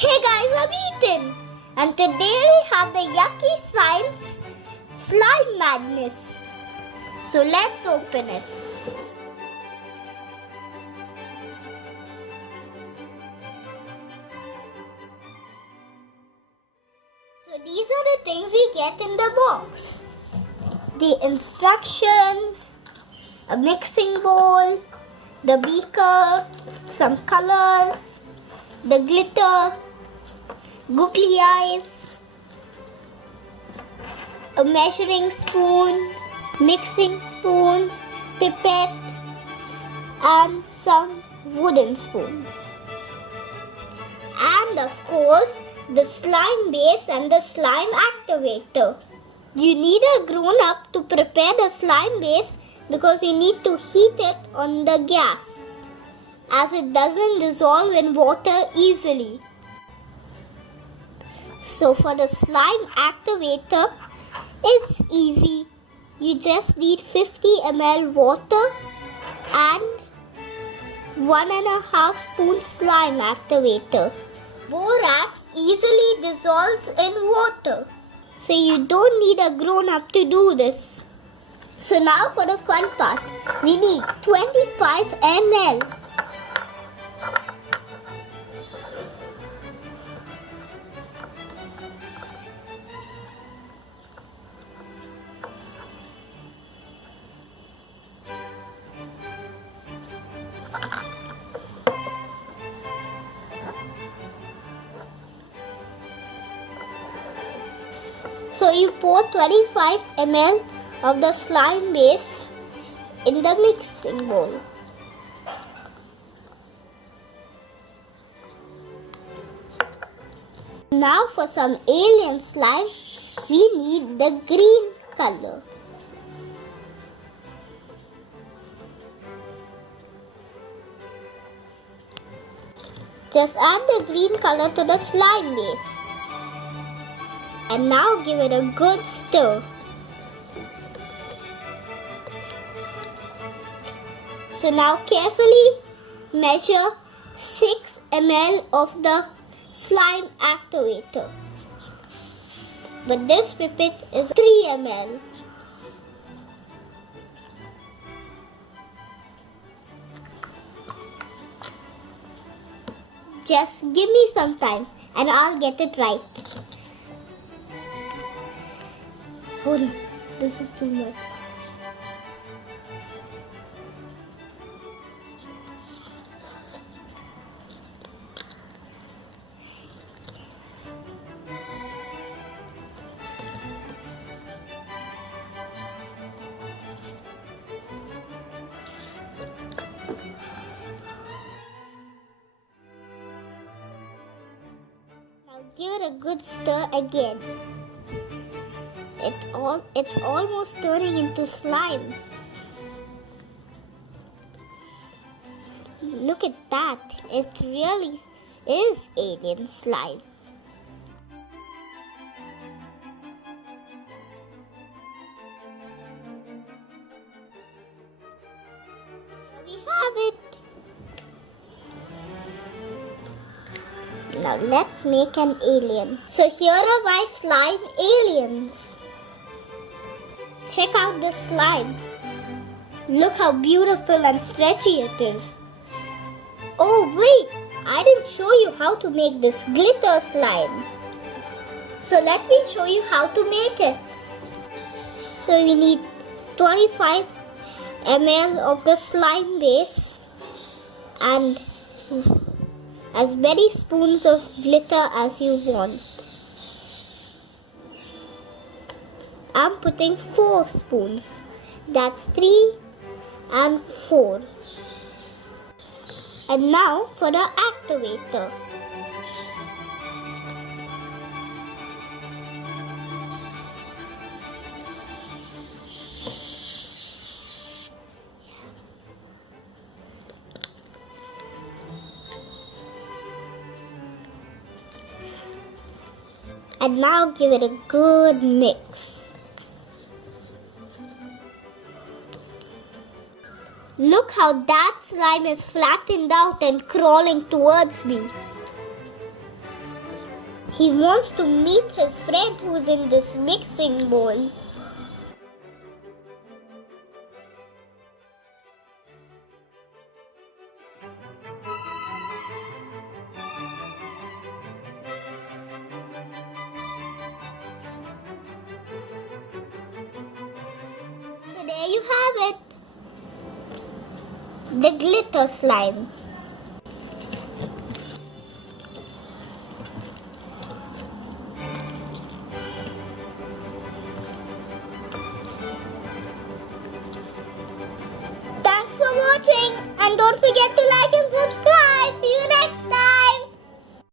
Hey guys, I'm Ethan, and today we have the Yucky Science Slime Madness. So let's open it. So these are the things we get in the box. The instructions, a mixing bowl, the beaker, some colors, the glitter, googly eyes, a measuring spoon, mixing spoons, pipette, and some wooden spoons. And of course, the slime base and the slime activator. You need a grown-up to prepare the slime base because you need to heat it on the gas, as it doesn't dissolve in water easily. So for the slime activator, it's easy. You just need 50 ml water and 1.5 spoon slime activator. Borax easily dissolves in water, so you don't need a grown-up to do this. So now for the fun part, we need 25 ml. So you pour 25 ml of the slime base in the mixing bowl. Now for some alien slime, we need the green color. Just add the green color to the slime base. And now give it a good stir. So now carefully measure 6 ml of the slime activator. But this pipette is 3 ml. Just give me some time and I'll get it right. Hold on, this is too much. Now give it a good stir again. It's almost turning into slime. Look at that. It really is alien slime. We have it. Now let's make an alien. So here are my slime aliens. Check out this slime. Look how beautiful and stretchy it is. Oh wait, I didn't show you how to make this glitter slime. So let me show you how to make it. So we need 25 ml of the slime base and as many spoons of glitter as you want. I'm putting 4 spoons. That's 3 and 4. And now for the activator. And now give it a good mix. Look how that slime is flattened out and crawling towards me. He wants to meet his friend who's in this mixing bowl. So there you have it. The glitter slime. Thanks for watching and don't forget to like and subscribe.